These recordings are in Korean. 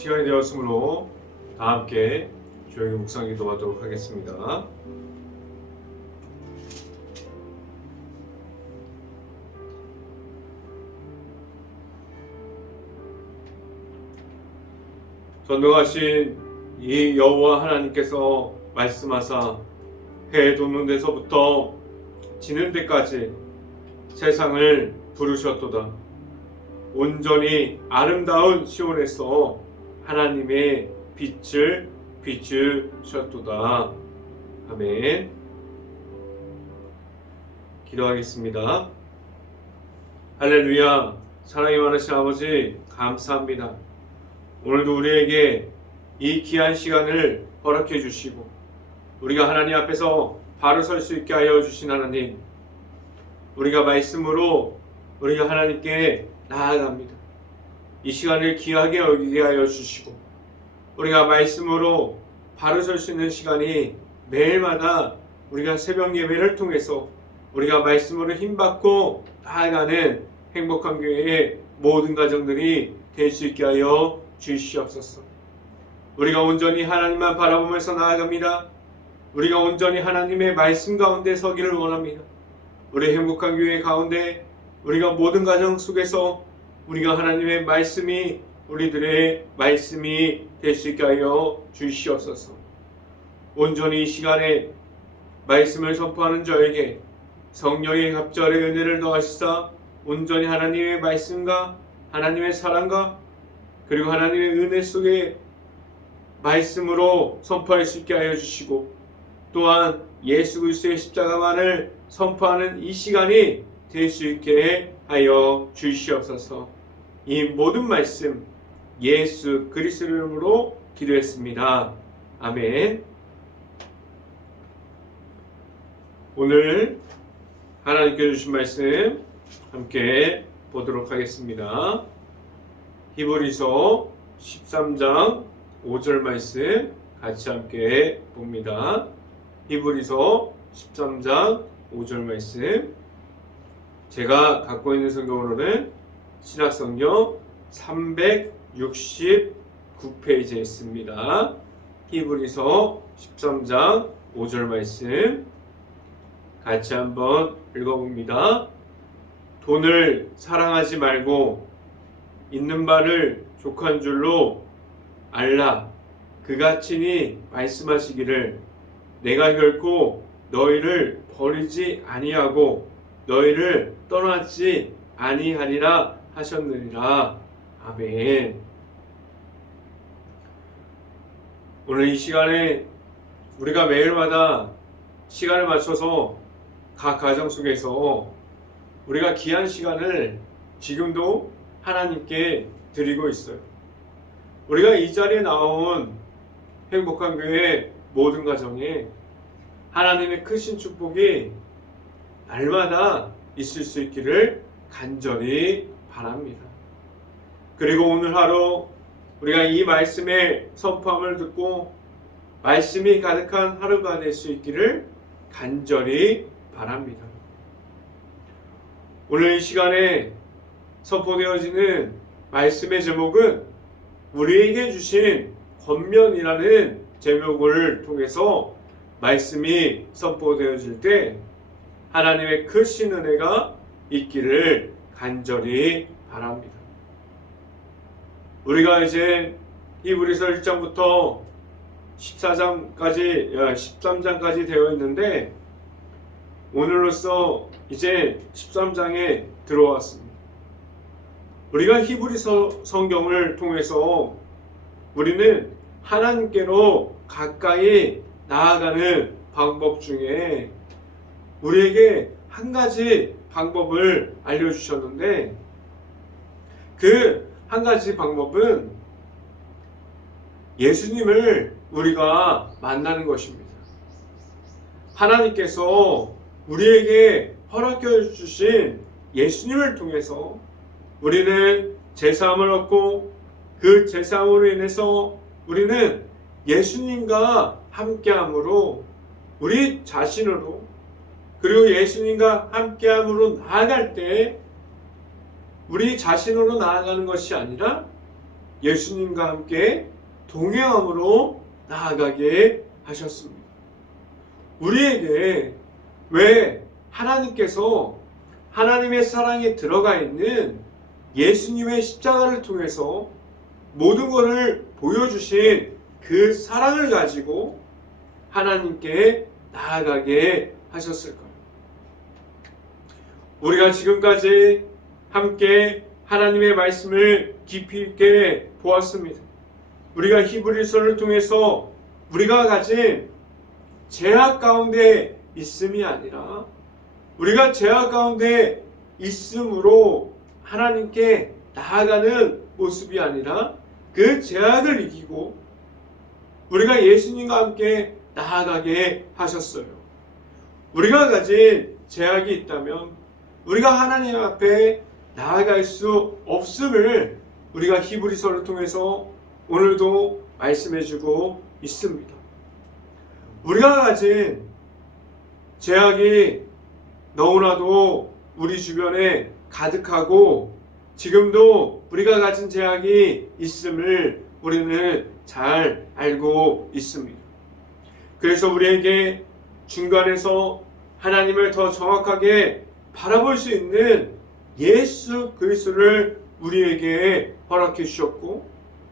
시간이 되었으므로 다 함께 조용히 묵상 기도하도록 하겠습니다. 전능하신 이 여호와 하나님께서 말씀하사 해 돋는 데서부터 지는 데까지 세상을 부르셨도다. 온전히 아름다운 시온에서 하나님의 빛을 비추셨도다. 아멘. 기도하겠습니다. 할렐루야. 사랑이 많으신 아버지 감사합니다. 오늘도 우리에게 이 귀한 시간을 허락해 주시고 우리가 하나님 앞에서 바로 설 수 있게 하여 주신 하나님, 우리가 말씀으로 우리가 하나님께 나아갑니다. 이 시간을 귀하게 여기게 하여 주시고 우리가 말씀으로 바로 설 수 있는 시간이 매일마다 우리가 새벽 예배를 통해서 우리가 말씀으로 힘받고 나아가는 행복한 교회의 모든 가정들이 될 수 있게 하여 주시옵소서. 우리가 온전히 하나님만 바라보면서 나아갑니다. 우리가 온전히 하나님의 말씀 가운데 서기를 원합니다. 우리 행복한 교회 가운데 우리가 모든 가정 속에서 우리가 하나님의 말씀이 우리들의 말씀이 될 수 있게 하여 주시옵소서. 온전히 이 시간에 말씀을 선포하는 저에게 성령의 갑절의 은혜를 더하시사 온전히 하나님의 말씀과 하나님의 사랑과 그리고 하나님의 은혜 속에 말씀으로 선포할 수 있게 하여 주시고 또한 예수 그리스도의 십자가만을 선포하는 이 시간이 될 수 있게 하여 주시옵소서. 이 모든 말씀 예수 그리스도 이름으로 기도했습니다. 아멘. 오늘 하나님께 주신 말씀 함께 보도록 하겠습니다. 히브리서 13장 5절 말씀 같이 함께 봅니다. 히브리서 13장 5절 말씀, 제가 갖고 있는 성경으로는 신약성경 369페이지에 있습니다. 히브리서 13장 5절 말씀 같이 한번 읽어봅니다. 돈을 사랑하지 말고 있는 바를 족한 줄로 알라. 그가 친히 말씀하시기를 내가 결코 너희를 버리지 아니하고 너희를 떠나지 아니하리라 하셨느니라. 아멘. 오늘 이 시간에 우리가 매일마다 시간을 맞춰서 각 가정 속에서 우리가 귀한 시간을 지금도 하나님께 드리고 있어요. 우리가 이 자리에 나온 행복한 교회 모든 가정에 하나님의 크신 축복이 날마다 있을 수 있기를 간절히 바랍니다. 그리고 오늘 하루 우리가 이 말씀의 선포함을 듣고 말씀이 가득한 하루가 될 수 있기를 간절히 바랍니다. 오늘 이 시간에 선포되어지는 말씀의 제목은 우리에게 주신 권면이라는 제목을 통해서 말씀이 선포되어질 때 하나님의 크신 은혜가 있기를 간절히 바랍니다. 우리가 이제 히브리서 1장부터 13장까지 되어 있는데 오늘로써 이제 13장에 들어왔습니다. 우리가 히브리서 성경을 통해서 우리는 하나님께로 가까이 나아가는 방법 중에 우리에게 한 가지 방법을 알려주셨는데 그 한 가지 방법은 예수님을 우리가 만나는 것입니다. 하나님께서 우리에게 허락해 주신 예수님을 통해서 우리는 제사함을 얻고 그 제사함으로 인해서 우리는 예수님과 함께함으로 우리 자신으로 그리고 예수님과 함께함으로 나아갈 때 우리 자신으로 나아가는 것이 아니라 예수님과 함께 동행함으로 나아가게 하셨습니다. 우리에게 왜 하나님께서 하나님의 사랑에 들어가 있는 예수님의 십자가를 통해서 모든 것을 보여주신 그 사랑을 가지고 하나님께 나아가게 하셨을까요? 우리가 지금까지 함께 하나님의 말씀을 깊이 있게 보았습니다. 우리가 히브리서를 통해서 우리가 가진 죄악 가운데 있음이 아니라 우리가 죄악 가운데 있음으로 하나님께 나아가는 모습이 아니라 그 죄악을 이기고 우리가 예수님과 함께 나아가게 하셨어요. 우리가 가진 죄악이 있다면 우리가 하나님 앞에 나아갈 수 없음을 우리가 히브리서를 통해서 오늘도 말씀해주고 있습니다. 우리가 가진 죄악이 너무나도 우리 주변에 가득하고 지금도 우리가 가진 죄악이 있음을 우리는 잘 알고 있습니다. 그래서 우리에게 중간에서 하나님을 더 정확하게 바라볼 수 있는 예수 그리스도를 우리에게 허락해 주셨고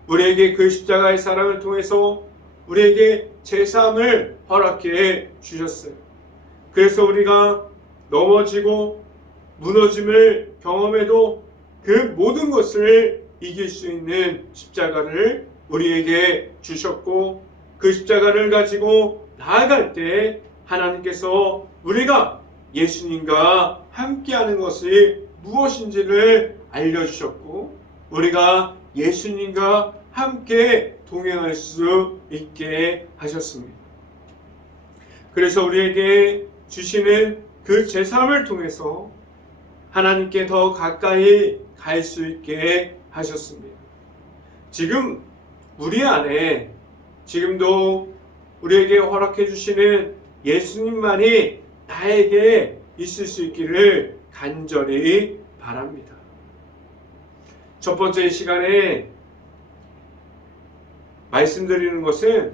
우리에게 그 십자가의 사랑을 통해서 우리에게 제사함을 허락해 주셨어요. 그래서 우리가 넘어지고 무너짐을 경험해도 그 모든 것을 이길 수 있는 십자가를 우리에게 주셨고 그 십자가를 가지고 나아갈 때 하나님께서 우리가 예수님과 함께하는 것이 무엇인지를 알려주셨고 우리가 예수님과 함께 동행할 수 있게 하셨습니다. 그래서 우리에게 주시는 그 제사함을 통해서 하나님께 더 가까이 갈 수 있게 하셨습니다. 지금 우리 안에 지금도 우리에게 허락해 주시는 예수님만이 나에게 있을 수 있기를 간절히 바랍니다. 첫 번째 시간에 말씀드리는 것은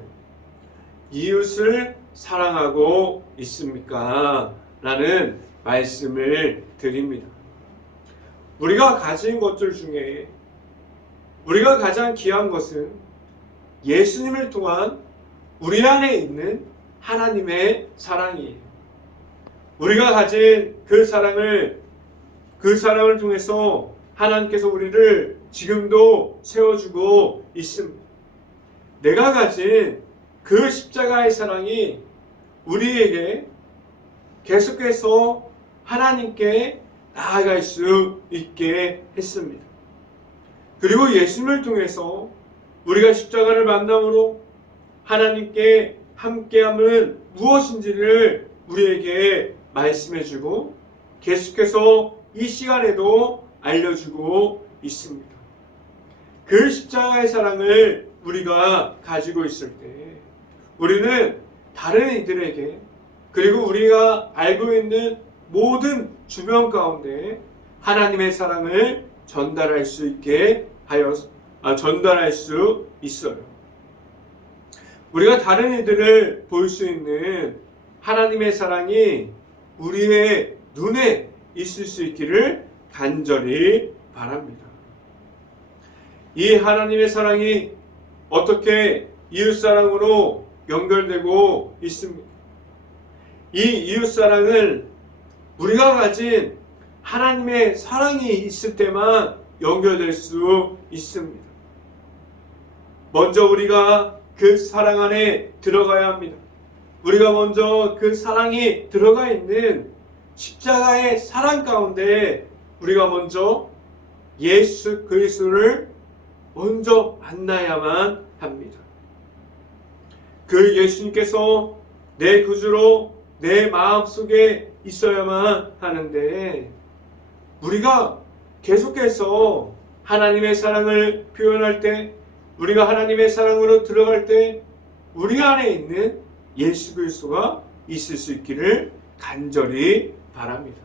이웃을 사랑하고 있습니까? 라는 말씀을 드립니다. 우리가 가진 것들 중에 우리가 가장 귀한 것은 예수님을 통한 우리 안에 있는 하나님의 사랑이에요. 우리가 가진 그 사랑을 통해서 하나님께서 우리를 지금도 세워주고 있습니다. 내가 가진 그 십자가의 사랑이 우리에게 계속해서 하나님께 나아갈 수 있게 했습니다. 그리고 예수님을 통해서 우리가 십자가를 만남으로 하나님께 함께함은 무엇인지를 우리에게 말씀해주고 계속해서 이 시간에도 알려주고 있습니다. 그 십자가의 사랑을 우리가 가지고 있을 때 우리는 다른 이들에게 그리고 우리가 알고 있는 모든 주변 가운데 하나님의 사랑을 전달할 수 있어요. 우리가 다른 이들을 볼 수 있는 하나님의 사랑이 우리의 눈에 있을 수 있기를 간절히 바랍니다. 이 하나님의 사랑이 어떻게 이웃사랑으로 연결되고 있습니다. 이 이웃사랑을 우리가 가진 하나님의 사랑이 있을 때만 연결될 수 있습니다. 먼저 우리가 그 사랑 안에 들어가야 합니다. 우리가 먼저 그 사랑이 들어가 있는 십자가의 사랑 가운데 우리가 먼저 예수 그리스도를 먼저 만나야만 합니다. 그 예수님께서 내 구주로 내 마음속에 있어야만 하는데 우리가 계속해서 하나님의 사랑을 표현할 때 우리가 하나님의 사랑으로 들어갈 때 우리 안에 있는 예수 그리스도가 있을 수 있기를 간절히 바랍니다.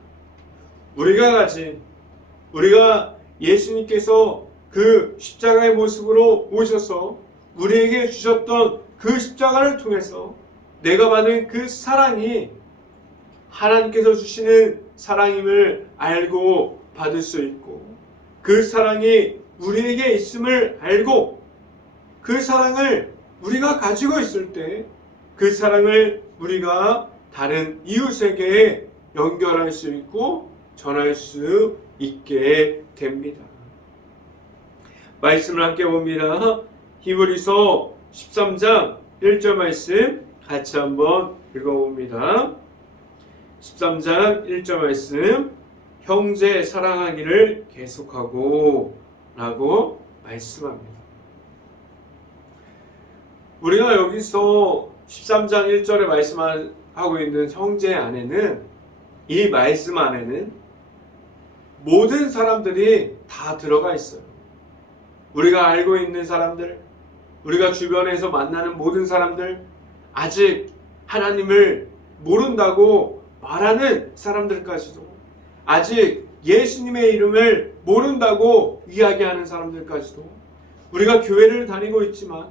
우리가 예수님께서 그 십자가의 모습으로 오셔서 우리에게 주셨던 그 십자가를 통해서 내가 받은 그 사랑이 하나님께서 주시는 사랑임을 알고 받을 수 있고, 그 사랑이 우리에게 있음을 알고 그 사랑을 우리가 가지고 있을 때 그 사랑을 우리가 다른 이웃에게 연결할 수 있고 전할 수 있게 됩니다. 말씀을 함께 봅니다. 히브리서 13장 1절 말씀 같이 한번 읽어봅니다. 13장 1절 말씀, 형제 사랑하기를 계속하고 라고 말씀합니다. 우리가 여기서 13장 1절에 말씀하고 있는 형제 안에는, 이 말씀 안에는 모든 사람들이 다 들어가 있어요. 우리가 알고 있는 사람들, 우리가 주변에서 만나는 모든 사람들, 아직 하나님을 모른다고 말하는 사람들까지도, 아직 예수님의 이름을 모른다고 이야기하는 사람들까지도, 우리가 교회를 다니고 있지만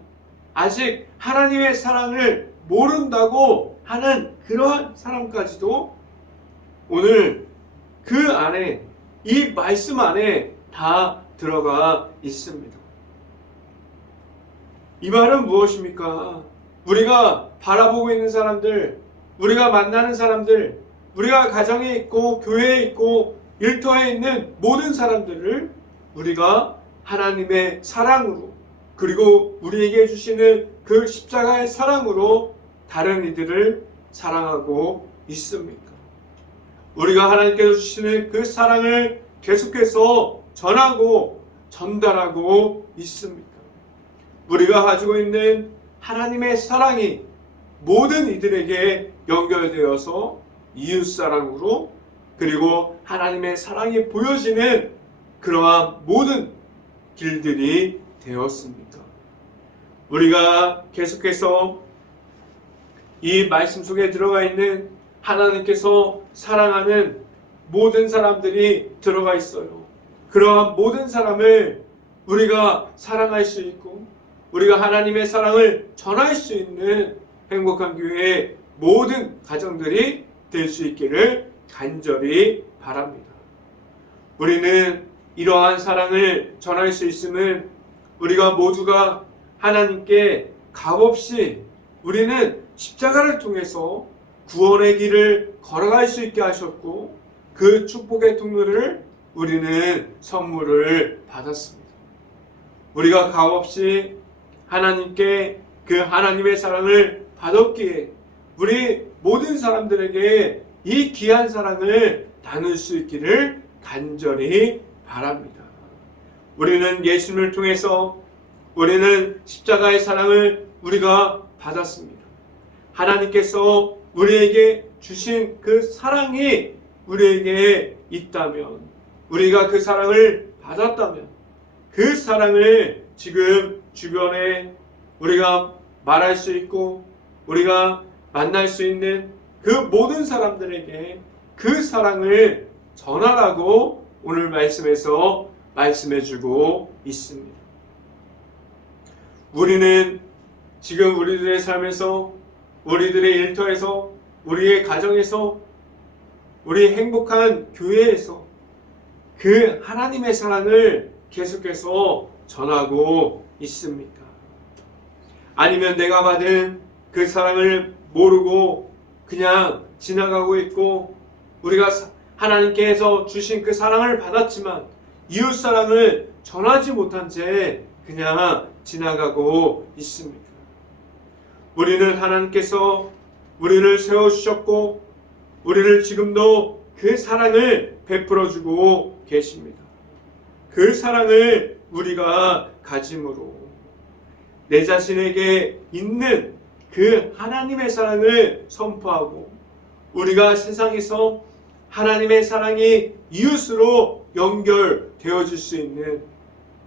아직 하나님의 사랑을 모른다고 하는 그러한 사람까지도 오늘 그 안에, 이 말씀 안에 다 들어가 있습니다. 이 말은 무엇입니까? 우리가 바라보고 있는 사람들, 우리가 만나는 사람들, 우리가 가정에 있고 교회에 있고 일터에 있는 모든 사람들을 우리가 하나님의 사랑으로, 그리고 우리에게 주시는 그 십자가의 사랑으로 다른 이들을 사랑하고 있습니까? 우리가 하나님께서 주시는 그 사랑을 계속해서 전하고 전달하고 있습니까? 우리가 가지고 있는 하나님의 사랑이 모든 이들에게 연결되어서 이웃사랑으로, 그리고 하나님의 사랑이 보여지는 그러한 모든 길들이 되었습니까? 우리가 계속해서 이 말씀 속에 들어가 있는 하나님께서 사랑하는 모든 사람들이 들어가 있어요. 그러한 모든 사람을 우리가 사랑할 수 있고, 우리가 하나님의 사랑을 전할 수 있는 행복한 교회의 모든 가정들이 될 수 있기를 간절히 바랍니다. 우리는 이러한 사랑을 전할 수 있음은 우리가 모두가 하나님께 값없이, 우리는 십자가를 통해서 구원의 길을 걸어갈 수 있게 하셨고, 그 축복의 통로를 우리는 선물을 받았습니다. 우리가 값없이 하나님께 그 하나님의 사랑을 받았기에 우리 모든 사람들에게 이 귀한 사랑을 나눌 수 있기를 간절히 바랍니다. 우리는 예수님을 통해서, 우리는 십자가의 사랑을 우리가 받았습니다. 하나님께서 우리에게 주신 그 사랑이 우리에게 있다면, 우리가 그 사랑을 받았다면, 그 사랑을 지금 주변에 우리가 말할 수 있고 우리가 만날 수 있는 그 모든 사람들에게 그 사랑을 전하라고 오늘 말씀에서 말씀해주고 있습니다. 우리는 지금 우리들의 삶에서, 우리들의 일터에서, 우리의 가정에서, 우리 행복한 교회에서 그 하나님의 사랑을 계속해서 전하고 있습니까? 아니면 내가 받은 그 사랑을 모르고 그냥 지나가고 있고, 우리가 하나님께서 주신 그 사랑을 받았지만 이웃 사랑을 전하지 못한 채 그냥 지나가고 있습니다. 우리는 하나님께서 우리를 세워주셨고 우리를 지금도 그 사랑을 베풀어주고 계십니다. 그 사랑을 우리가 가짐으로 내 자신에게 있는 그 하나님의 사랑을 선포하고, 우리가 세상에서 하나님의 사랑이 이웃으로 연결되어질 수 있는,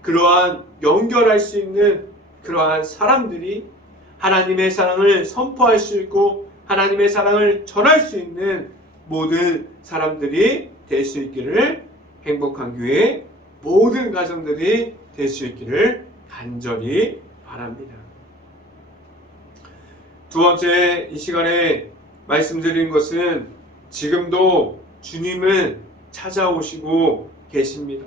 그러한 연결할 수 있는 그러한 사람들이 하나님의 사랑을 선포할 수 있고 하나님의 사랑을 전할 수 있는 모든 사람들이 될 수 있기를 행복한 교회 모든 가정들이 될 수 있기를 간절히 바랍니다. 두 번째 이 시간에 말씀드리는 것은 지금도 주님은 찾아오시고 계십니다.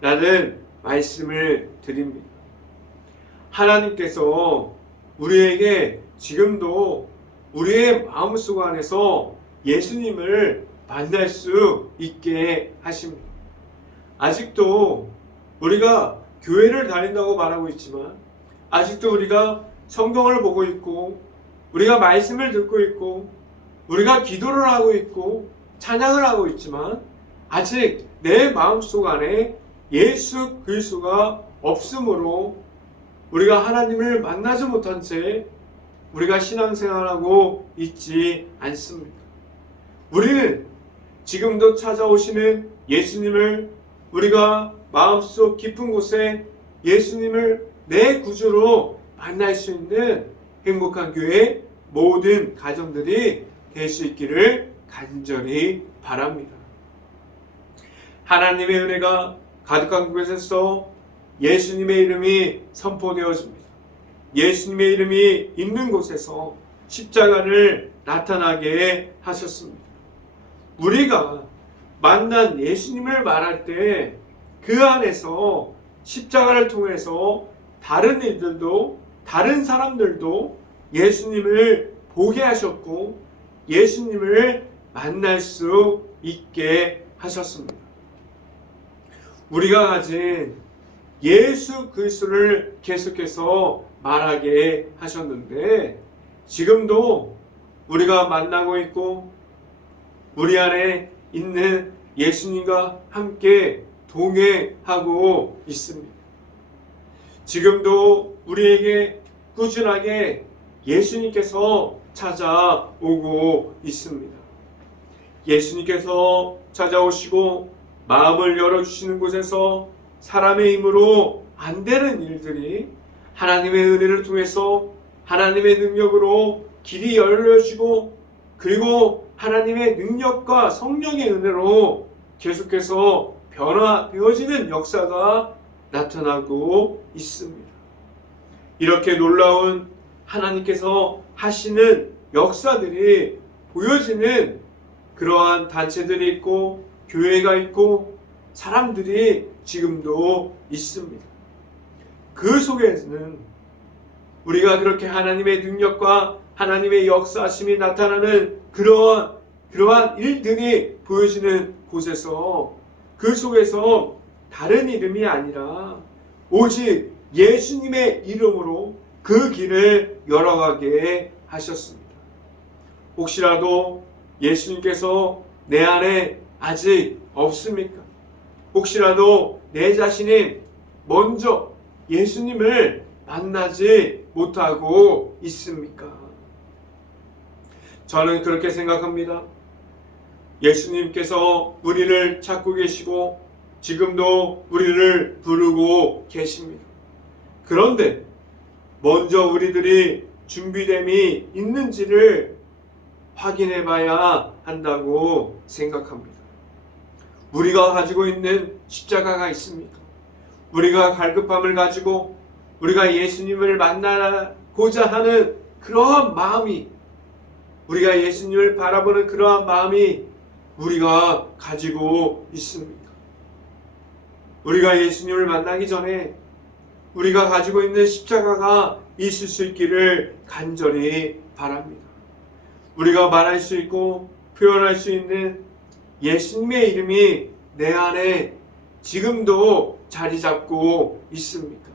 라는 말씀을 드립니다. 하나님께서 우리에게 지금도 우리의 마음속 안에서 예수님을 만날 수 있게 하십니다. 아직도 우리가 교회를 다닌다고 말하고 있지만, 아직도 우리가 성경을 보고 있고, 우리가 말씀을 듣고 있고, 우리가 기도를 하고 있고, 찬양을 하고 있지만, 아직 내 마음속 안에 예수 그리스도가 없으므로 우리가 하나님을 만나지 못한 채 우리가 신앙생활하고 있지 않습니다. 우리는 지금도 찾아오시는 예수님을, 우리가 마음속 깊은 곳에 예수님을 내 구주로 만날 수 있는 행복한 교회 모든 가정들이 될 수 있기를 간절히 바랍니다. 하나님의 은혜가 가득한 곳에서 예수님의 이름이 선포되어집니다. 예수님의 이름이 있는 곳에서 십자가를 나타나게 하셨습니다. 우리가 만난 예수님을 말할 때 그 안에서 십자가를 통해서 다른 이들도, 다른 사람들도 예수님을 보게 하셨고 예수님을 만날 수 있게 하셨습니다. 우리가 가진 예수 그리스도를 계속해서 말하게 하셨는데, 지금도 우리가 만나고 있고 우리 안에 있는 예수님과 함께 동행하고 있습니다. 지금도 우리에게 꾸준하게 예수님께서 찾아오고 있습니다. 예수님께서 찾아오시고 마음을 열어주시는 곳에서 사람의 힘으로 안 되는 일들이 하나님의 은혜를 통해서, 하나님의 능력으로 길이 열려지고, 그리고 하나님의 능력과 성령의 은혜로 계속해서 변화되어지는 역사가 나타나고 있습니다. 이렇게 놀라운 하나님께서 하시는 역사들이 보여지는 그러한 단체들이 있고 교회가 있고 사람들이 지금도 있습니다. 그 속에는 우리가 그렇게 하나님의 능력과 하나님의 역사하심이 나타나는 그러한 일들이 보여지는 곳에서, 그 속에서 다른 이름이 아니라 오직 예수님의 이름으로 그 길을 열어가게 하셨습니다. 혹시라도 예수님께서 내 안에 아직 없습니까? 혹시라도 내 자신이 먼저 예수님을 만나지 못하고 있습니까? 저는 그렇게 생각합니다. 예수님께서 우리를 찾고 계시고 지금도 우리를 부르고 계십니다. 그런데 먼저 우리들이 준비됨이 있는지를 확인해 봐야 한다고 생각합니다. 우리가 가지고 있는 십자가가 있습니까? 우리가 갈급함을 가지고 우리가 예수님을 만나고자 하는 그러한 마음이, 우리가 예수님을 바라보는 그러한 마음이 우리가 가지고 있습니까? 우리가 예수님을 만나기 전에 우리가 가지고 있는 십자가가 있을 수 있기를 간절히 바랍니다. 우리가 말할 수 있고 표현할 수 있는 예수님의 이름이 내 안에 지금도 자리 잡고 있습니까?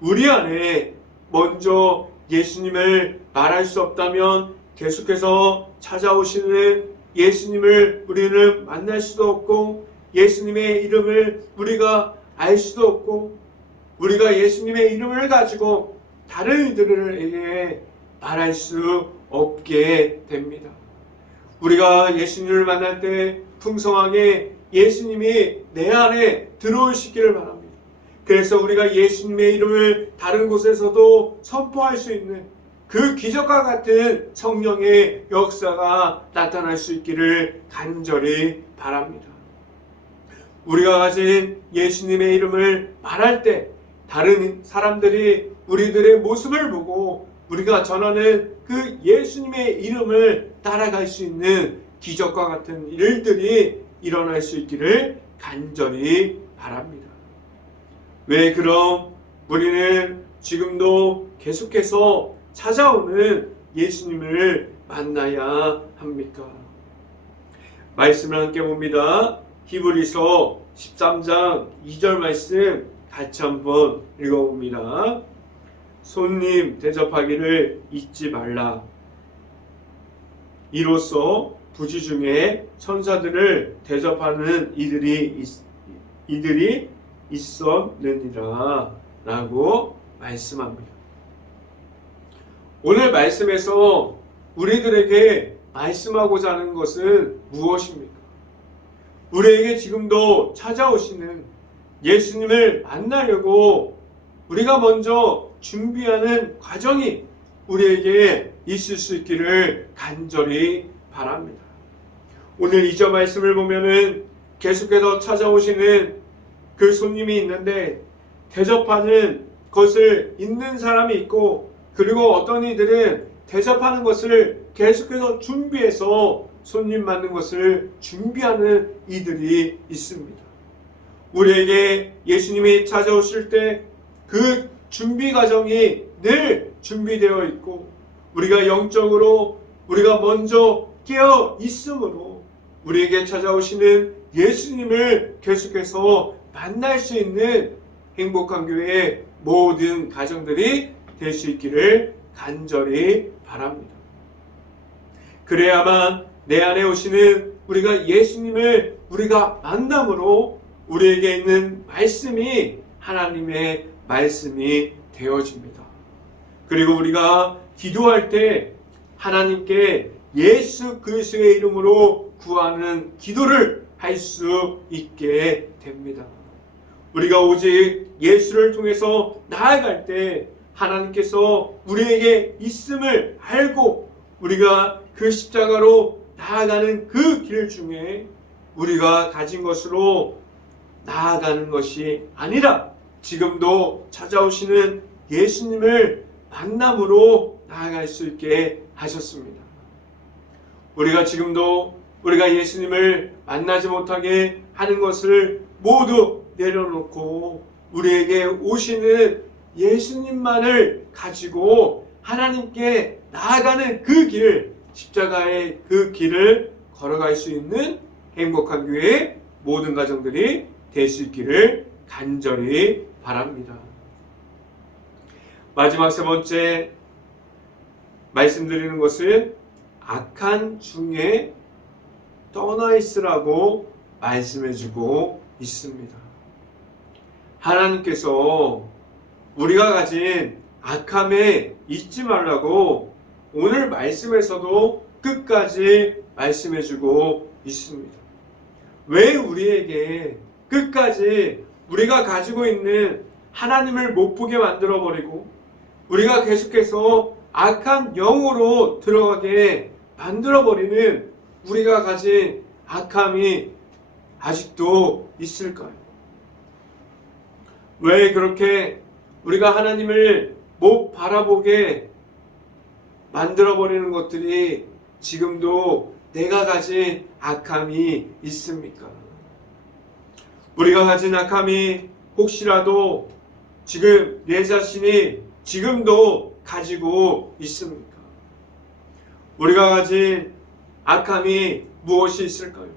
우리 안에 먼저 예수님을 말할 수 없다면 계속해서 찾아오시는 예수님을 우리는 만날 수도 없고, 예수님의 이름을 우리가 알 수도 없고, 우리가 예수님의 이름을 가지고 다른 이들에게 말할 수 없게 됩니다. 우리가 예수님을 만날 때 풍성하게 예수님이 내 안에 들어오시기를 바랍니다. 그래서 우리가 예수님의 이름을 다른 곳에서도 선포할 수 있는 그 기적과 같은 성령의 역사가 나타날 수 있기를 간절히 바랍니다. 우리가 가진 예수님의 이름을 말할 때 다른 사람들이 우리들의 모습을 보고 우리가 전하는 그 예수님의 이름을 따라갈 수 있는 기적과 같은 일들이 일어날 수 있기를 간절히 바랍니다. 왜 그럼 우리는 지금도 계속해서 찾아오는 예수님을 만나야 합니까? 말씀을 함께 봅니다. 히브리서 13장 2절 말씀 같이 한번 읽어봅니다. 손님 대접하기를 잊지 말라. 이로써 부지 중에 천사들을 대접하는 이들이 있었느니라 라고 말씀합니다. 오늘 말씀에서 우리들에게 말씀하고자 하는 것은 무엇입니까? 우리에게 지금도 찾아오시는 예수님을 만나려고 우리가 먼저 준비하는 과정이 우리에게 있을 수 있기를 간절히 바랍니다. 오늘 2절 말씀을 보면은 계속해서 찾아오시는 그 손님이 있는데 대접하는 것을 있는 사람이 있고, 그리고 어떤 이들은 대접하는 것을 계속해서 준비해서 손님 맞는 것을 준비하는 이들이 있습니다. 우리에게 예수님이 찾아오실 때 그 준비 과정이 늘 준비되어 있고, 우리가 영적으로 우리가 먼저 깨어 있으므로 우리에게 찾아오시는 예수님을 계속해서 만날 수 있는 행복한 교회의 모든 가정들이 될 수 있기를 간절히 바랍니다. 그래야만 내 안에 오시는 우리가 예수님을 우리가 만남으로 우리에게 있는 말씀이 하나님의 말씀이 되어집니다. 그리고 우리가 기도할 때 하나님께 예수 그리스도의 이름으로 구하는 기도를 할 수 있게 됩니다. 우리가 오직 예수를 통해서 나아갈 때 하나님께서 우리에게 있음을 알고 우리가 그 십자가로 나아가는 그 길 중에 우리가 가진 것으로 나아가는 것이 아니라 지금도 찾아오시는 예수님을 만남으로 나아갈 수 있게 하셨습니다. 우리가 지금도 우리가 예수님을 만나지 못하게 하는 것을 모두 내려놓고 우리에게 오시는 예수님만을 가지고 하나님께 나아가는 그 길, 십자가의 그 길을 걸어갈 수 있는 행복한 교회의 모든 가정들이 될 수 있기를 간절히 바랍니다. 마지막 세 번째 말씀드리는 것은 악한 중에 떠나 있으라고 말씀해주고 있습니다. 하나님께서 우리가 가진 악함에 잊지 말라고 오늘 말씀에서도 끝까지 말씀해주고 있습니다. 왜 우리에게 끝까지 우리가 가지고 있는 하나님을 못 보게 만들어버리고 우리가 계속해서 악한 영으로 들어가게 만들어버리는 우리가 가진 악함이 아직도 있을까요? 왜 그렇게 우리가 하나님을 못 바라보게 만들어버리는 것들이 지금도 내가 가진 악함이 있습니까? 우리가 가진 악함이 혹시라도 지금 내 자신이 지금도 가지고 있습니까? 우리가 가진 악함이 무엇이 있을까요?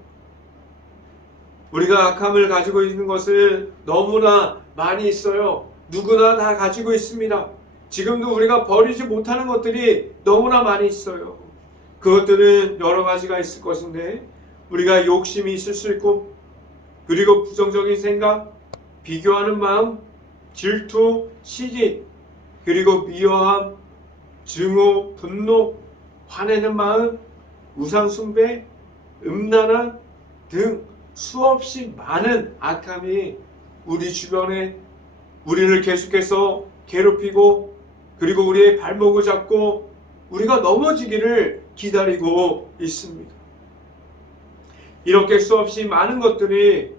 우리가 악함을 가지고 있는 것은 너무나 많이 있어요. 누구나 다 가지고 있습니다. 지금도 우리가 버리지 못하는 것들이 너무나 많이 있어요. 그것들은 여러 가지가 있을 것인데 우리가 욕심이 있을 수 있고, 그리고 부정적인 생각, 비교하는 마음, 질투, 시기, 그리고 미워함, 증오, 분노, 화내는 마음, 우상숭배, 음란함 등 수없이 많은 악함이 우리 주변에 우리를 계속해서 괴롭히고, 그리고 우리의 발목을 잡고 우리가 넘어지기를 기다리고 있습니다. 이렇게 수없이 많은 것들이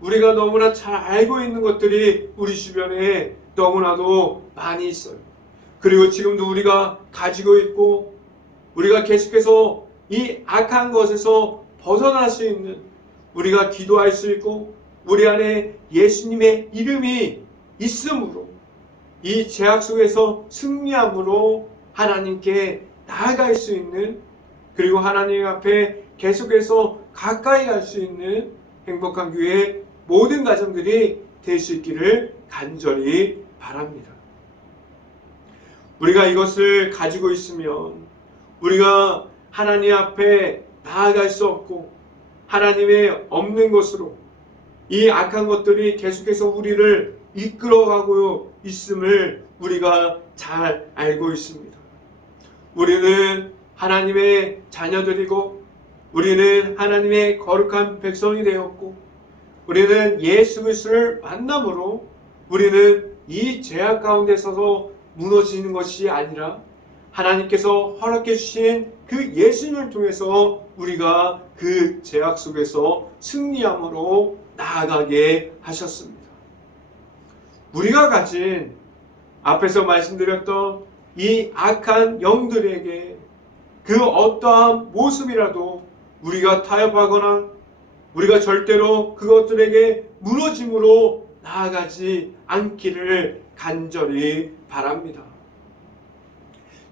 우리가 너무나 잘 알고 있는 것들이 우리 주변에 너무나도 많이 있어요. 그리고 지금도 우리가 가지고 있고 우리가 계속해서 이 악한 것에서 벗어날 수 있는, 우리가 기도할 수 있고 우리 안에 예수님의 이름이 있으므로 이 죄악 속에서 승리함으로 하나님께 나아갈 수 있는, 그리고 하나님 앞에 계속해서 가까이 갈 수 있는 행복한 교회 모든 가정들이 될 수 있기를 간절히 바랍니다. 우리가 이것을 가지고 있으면 우리가 하나님 앞에 나아갈 수 없고 하나님의 없는 것으로 이 악한 것들이 계속해서 우리를 이끌어가고 있음을 우리가 잘 알고 있습니다. 우리는 하나님의 자녀들이고 우리는 하나님의 거룩한 백성이 되었고 우리는 예수 그리스도를 만남으로 우리는 이 죄악 가운데 서서 무너지는 것이 아니라 하나님께서 허락해 주신 그 예수님을 통해서 우리가 그 죄악 속에서 승리함으로 나아가게 하셨습니다. 우리가 가진 앞에서 말씀드렸던 이 악한 영들에게 그 어떠한 모습이라도 우리가 타협하거나 우리가 절대로 그것들에게 무너짐으로 나아가지 않기를 간절히 바랍니다.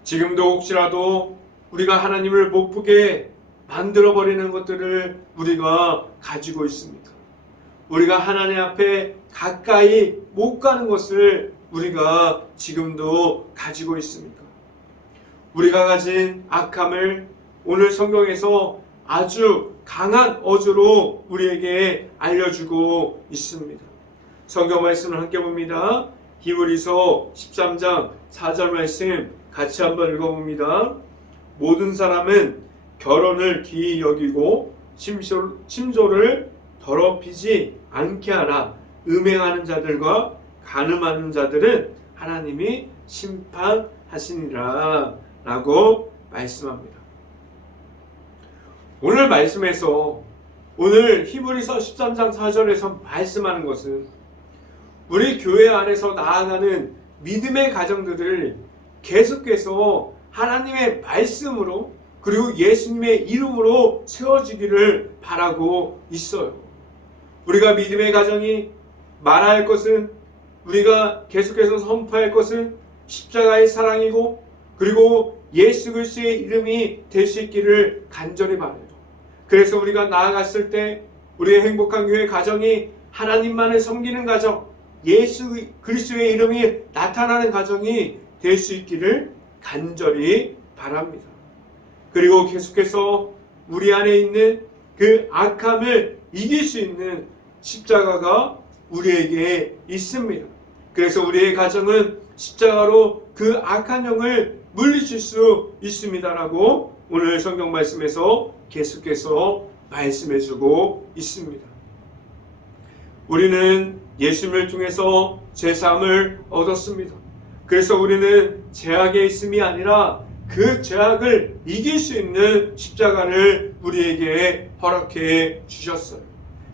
지금도 혹시라도 우리가 하나님을 못 보게 만들어버리는 것들을 우리가 가지고 있습니까? 우리가 하나님 앞에 가까이 못 가는 것을 우리가 지금도 가지고 있습니까? 우리가 가진 악함을 오늘 성경에서 아주 강한 어조로 우리에게 알려주고 있습니다. 성경 말씀을 함께 봅니다. 히브리서 13장 4절 말씀 같이 한번 읽어봅니다. 모든 사람은 결혼을 귀히 여기고 심조를 더럽히지 않게 하라. 음행하는 자들과 간음하는 자들은 하나님이 심판하시니라 라고 말씀합니다. 오늘 말씀에서 오늘 히브리서 13장 4절에서 말씀하는 것은 우리 교회 안에서 나아가는 믿음의 가정들을 계속해서 하나님의 말씀으로 그리고 예수님의 이름으로 세워지기를 바라고 있어요. 우리가 믿음의 가정이 말해야 할 것은, 우리가 계속해서 선포할 것은 십자가의 사랑이고 그리고 예수 그리스도의 이름이 될 수 있기를 간절히 바라요. 그래서 우리가 나아갔을 때 우리의 행복한 교회 가정이 하나님만을 섬기는 가정, 예수 그리스도의 이름이 나타나는 가정이 될 수 있기를 간절히 바랍니다. 그리고 계속해서 우리 안에 있는 그 악함을 이길 수 있는 십자가가 우리에게 있습니다. 그래서 우리의 가정은 십자가로 그 악한 영을 물리칠 수 있습니다라고 오늘 성경 말씀에서 계속해서 말씀해주고 있습니다. 우리는 예수님을 통해서 죄사함을 얻었습니다. 그래서 우리는 죄악에 있음이 아니라 그 죄악을 이길 수 있는 십자가를 우리에게 허락해 주셨어요.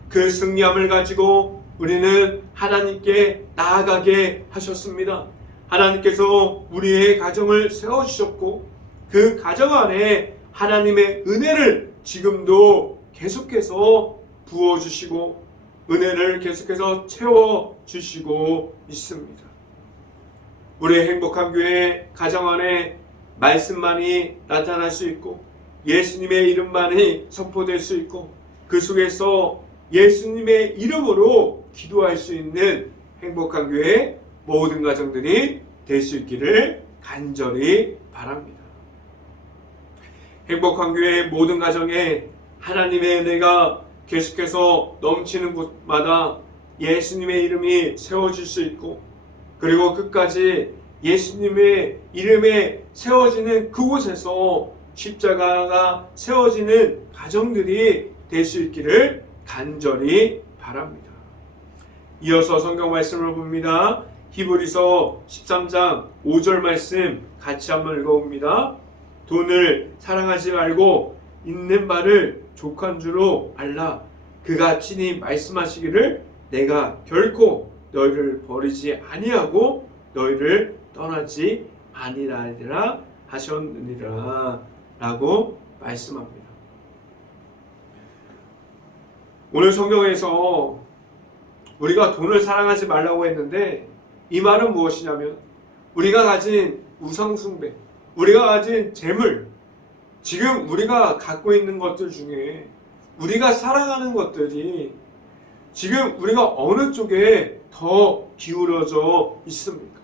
그 승리함을 가지고 우리는 하나님께 나아가게 하셨습니다. 하나님께서 우리의 가정을 세워주셨고 그 가정 안에 하나님의 은혜를 지금도 계속해서 부어주시고 은혜를 계속해서 채워주시고 있습니다. 우리의 행복한 교회 가정 안에 말씀만이 나타날 수 있고 예수님의 이름만이 선포될 수 있고 그 속에서 예수님의 이름으로 기도할 수 있는 행복한 교회 모든 가정들이 될 수 있기를 간절히 바랍니다. 행복한 교회 모든 가정에 하나님의 은혜가 계속해서 넘치는 곳마다 예수님의 이름이 세워질 수 있고 그리고 끝까지 예수님의 이름에 세워지는 그곳에서 십자가가 세워지는 가정들이 될 수 있기를 간절히 바랍니다. 이어서 성경 말씀을 봅니다. 히브리서 13장 5절 말씀 같이 한번 읽어봅니다. 돈을 사랑하지 말고 있는 바를 족한 줄로 알라. 그가 친히 말씀하시기를 내가 결코 너희를 버리지 아니하고 너희를 떠나지 아니하리라 하셨느니라 라고 말씀합니다. 오늘 성경에서 우리가 돈을 사랑하지 말라고 했는데 이 말은 무엇이냐면 우리가 가진 우상숭배, 우리가 가진 재물, 지금 우리가 갖고 있는 것들 중에 우리가 사랑하는 것들이 지금 우리가 어느 쪽에 더 기울어져 있습니까?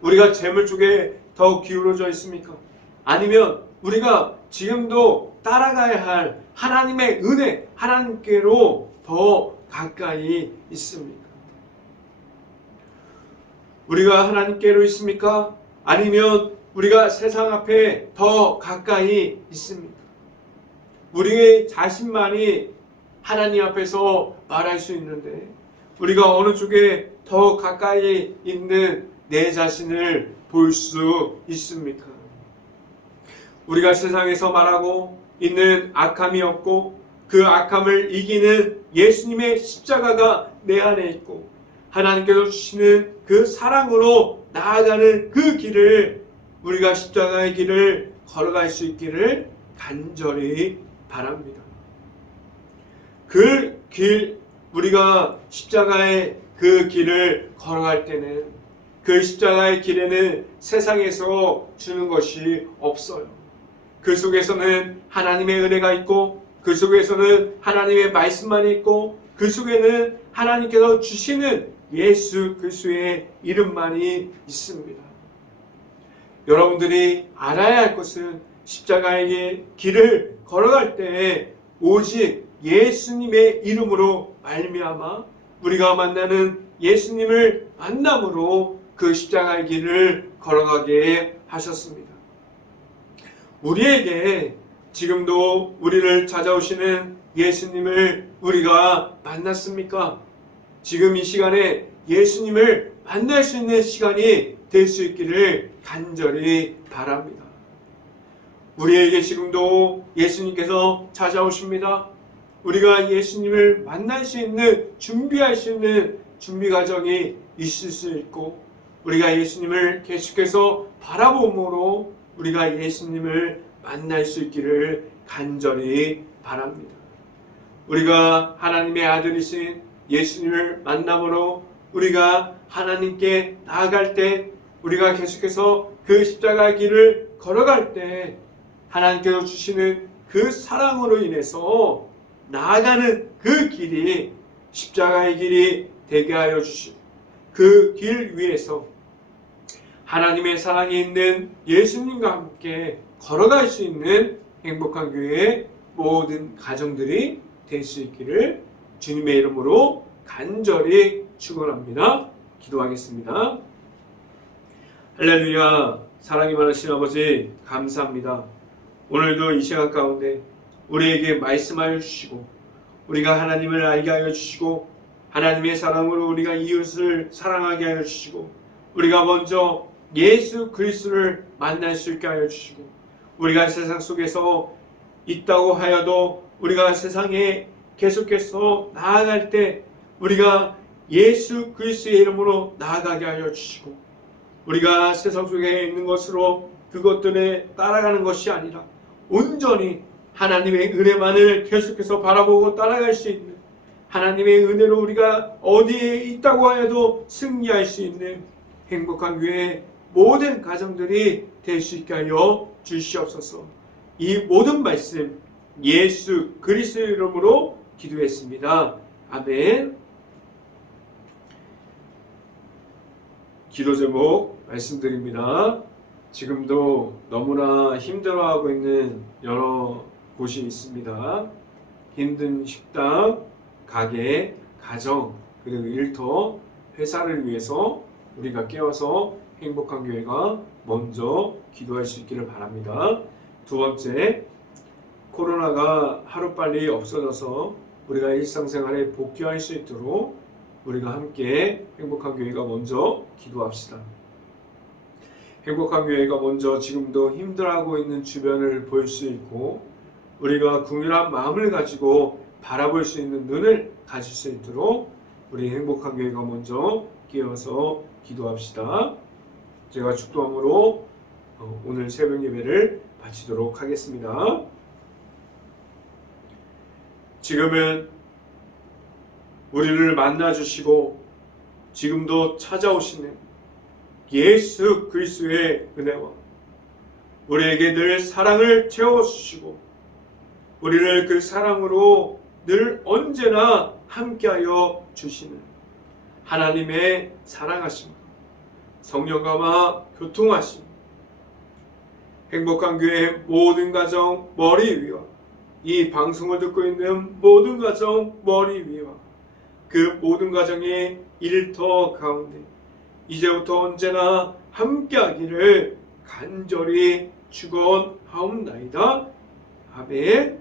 우리가 재물 쪽에 더 기울어져 있습니까? 아니면 우리가 지금도 따라가야 할 하나님의 은혜, 하나님께로 더 가까이 있습니까? 우리가 하나님께로 있습니까? 아니면 우리가 세상 앞에 더 가까이 있습니까? 우리의 자신만이 하나님 앞에서 말할 수 있는데 우리가 어느 쪽에 더 가까이 있는 내 자신을 볼 수 있습니까? 우리가 세상에서 말하고 있는 악함이 없고 그 악함을 이기는 예수님의 십자가가 내 안에 있고 하나님께서 주시는 그 사랑으로 나아가는 그 길을 우리가 십자가의 길을 걸어갈 수 있기를 간절히 바랍니다. 그 길, 우리가 십자가의 그 길을 걸어갈 때는 그 십자가의 길에는 세상에서 주는 것이 없어요. 그 속에서는 하나님의 은혜가 있고 그 속에서는 하나님의 말씀만이 있고 그 속에는 하나님께서 주시는 예수 그리스도의 이름만이 있습니다. 여러분들이 알아야 할 것은 십자가의 길을 걸어갈 때 오직 예수님의 이름으로 말미암아 우리가 만나는 예수님을 만남으로 그 십자가의 길을 걸어가게 하셨습니다. 우리에게 지금도 우리를 찾아오시는 예수님을 우리가 만났습니까? 지금 이 시간에 예수님을 만날 수 있는 시간이 될 수 있기를 간절히 바랍니다. 우리에게 지금도 예수님께서 찾아오십니다. 우리가 예수님을 만날 수 있는, 준비할 수 있는 준비 과정이 있을 수 있고 우리가 예수님을 계속해서 바라봄으로 우리가 예수님을 만날 수 있기를 간절히 바랍니다. 우리가 하나님의 아들이신 예수님을 만남으로 우리가 하나님께 나아갈 때 우리가 계속해서 그 십자가의 길을 걸어갈 때 하나님께서 주시는 그 사랑으로 인해서 나아가는 그 길이 십자가의 길이 되게 하여 주시고 그 길 위에서 하나님의 사랑이 있는 예수님과 함께 걸어갈 수 있는 행복한 교회의 모든 가정들이 될 수 있기를 주님의 이름으로 간절히 축원합니다. 기도하겠습니다. 할렐루야. 사랑이 많으신 아버지 감사합니다. 오늘도 이 시간 가운데 우리에게 말씀하여 주시고 우리가 하나님을 알게 하여 주시고 하나님의 사랑으로 우리가 이웃을 사랑하게 하여 주시고 우리가 먼저 예수 그리스도를 만날 수 있게 하여 주시고 우리가 세상 속에서 있다고 하여도 우리가 세상에 계속해서 나아갈 때 우리가 예수 그리스도의 이름으로 나아가게 하여 주시고 우리가 세상 속에 있는 것으로 그것들에 따라가는 것이 아니라 온전히 하나님의 은혜만을 계속해서 바라보고 따라갈 수 있는 하나님의 은혜로 우리가 어디에 있다고 하여도 승리할 수 있는 행복한 교회의 모든 가정들이 될 수 있게 하여 주시옵소서. 이 모든 말씀 예수 그리스도의 이름으로 기도했습니다. 아멘. 기도 제목 말씀드립니다. 지금도 너무나 힘들어하고 있는 여러 곳이 있습니다. 힘든 식당, 가게, 가정, 그리고 일터, 회사를 위해서 우리가 깨어서 행복한 교회가 먼저 기도할 수 있기를 바랍니다. 두 번째, 코로나가 하루빨리 없어져서 우리가 일상생활에 복귀할 수 있도록 우리가 함께 행복한 교회가 먼저 기도합시다. 행복한 교회가 먼저 지금도 힘들어하고 있는 주변을 볼 수 있고 우리가 긍휼한 마음을 가지고 바라볼 수 있는 눈을 가질 수 있도록 우리 행복한 교회가 먼저 깨어서 기도합시다. 제가 축도함으로 오늘 새벽 예배를 마치도록 하겠습니다. 지금은 우리를 만나주시고 지금도 찾아오시는 예수 그리스도의 은혜와 우리에게 늘 사랑을 채워주시고 우리를 그 사랑으로 늘 언제나 함께하여 주시는 하나님의 사랑하심, 성령과마 교통하심, 행복한 교회 모든 가정 머리 위와 이 방송을 듣고 있는 모든 가정 머리 위와 그 모든 가정의 일터 가운데 이제부터 언제나 함께하기를 간절히 축원하옵나이다. 아멘.